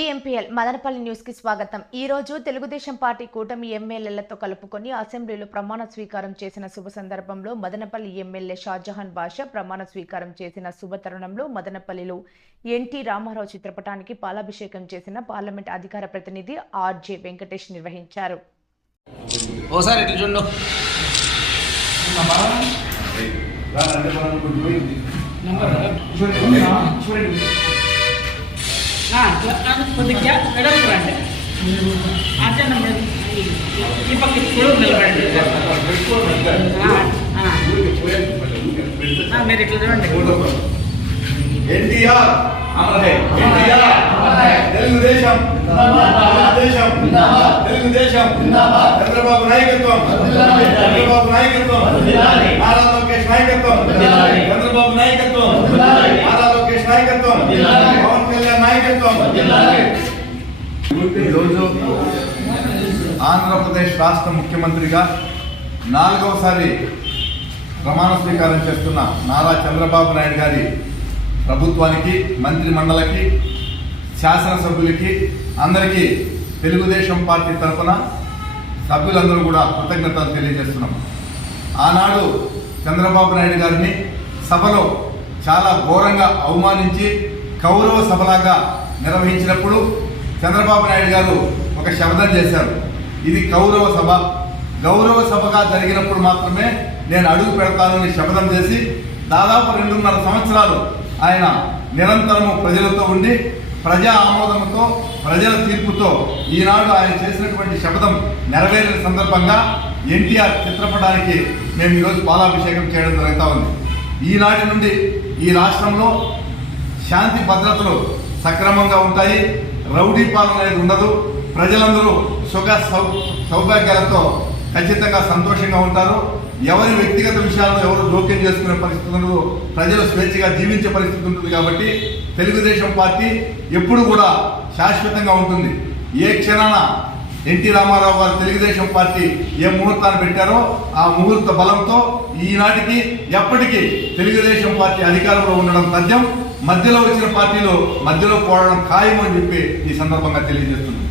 IPL Madanapalle న్యూస్కి స్వాగతం. ఈ రోజు తెలుగుదేశం పార్టీ కూటమి ఎమ్మెల్యేలతో కలుపుకొని అసెంబ్లీలో ప్రమాణ స్వీకారం చేసిన శుభ సందర్భంలో మదనపల్లి ఎమ్మెల్యే షాజహాన్ బాషా ప్రమాణ స్వీకారం చేసిన శుభ తరుణంలో మదనపల్లిలో ఎన్టీ రామారావు చిత్రపటానికి పాలాభిషేకం చేసిన పార్లమెంట్ అధికార ప్రతినిధి ఆర్జే వెంకటేష్ నిర్వహించారు. ఓసారి చూడు కొద్దిగా వెడల్పు రండి మీరు ఈ పక్క పొడవు నిలబడండి. మీరు ఇట్లా చూడండి. ఎన్టీఆర్ తెలుగుదేశం. తెలుగుదేశం. తెలుగుదేశం. చంద్రబాబు నాయకత్వం. చంద్రబాబు నాయకత్వం. నారా లోకేష్ నాయకత్వం. చంద్రబాబు నాయకత్వం. నారా లోకేష్ నాయకత్వం. నాయకత్వం. ఈరోజు ఆంధ్రప్రదేశ్ రాష్ట్ర ముఖ్యమంత్రిగా నాలుగవసారి ప్రమాణ స్వీకారం చేస్తున్న నారా చంద్రబాబు నాయుడు గారి ప్రభుత్వానికి మంత్రి మండలికి శాసనసభ్యులకి అందరికీ తెలుగుదేశం పార్టీ తరఫున సభ్యులందరూ కూడా కృతజ్ఞతలు తెలియజేస్తున్నాం. ఆనాడు చంద్రబాబు నాయుడు గారిని సభలో చాలా ఘోరంగా అవమానించి కౌరవ సభలాగా నిర్వహించినప్పుడు చంద్రబాబు నాయుడు గారు ఒక శబ్దం చేశారు. ఇది కౌరవ సభ. గౌరవ సభగా జరిగినప్పుడు మాత్రమే నేను అడుగు పెడతాను అని శపథం చేసి దాదాపు రెండున్నర సంవత్సరాలు ఆయన నిరంతరము ప్రజలతో ఉండి ప్రజా ఆమోదంతో ప్రజల తీర్పుతో ఈనాడు ఆయన చేసినటువంటి శపథం నెరవేరిన సందర్భంగా ఎన్టీఆర్ చిత్రపటానికి మేము ఈరోజు పాలాభిషేకం చేయడం జరుగుతూ ఉంది. ఈనాటి నుండి ఈ రాష్ట్రంలో శాంతి భద్రతలు సక్రమంగా ఉంటాయి. రౌడీ పాలన అనేది ఉండదు. ప్రజలందరూ సుఖ సౌ సౌభాగ్యాలతో ఖచ్చితంగా సంతోషంగా ఉంటారు. ఎవరి వ్యక్తిగత విషయాల్లో ఎవరు జోక్యం చేసుకునే పరిస్థితి ఉండదు. ప్రజలు స్వేచ్ఛగా జీవించే పరిస్థితి ఉంటుంది కాబట్టి తెలుగుదేశం పార్టీ ఎప్పుడు కూడా శాశ్వతంగా ఉంటుంది. ఏ క్షణాన ఎన్టీ రామారావు గారు తెలుగుదేశం పార్టీ ఏ ముహూర్తాన్ని పెట్టారో ఆ ముహూర్త బలంతో ఈనాటికి ఎప్పటికీ తెలుగుదేశం పార్టీ అధికారంలో ఉండడం తథ్యం మధ్యలో వచ్చిన పార్టీలు మధ్యలో పోవడం ఖాయం అని చెప్పి ఈ సందర్భంగా తెలియజేస్తుంది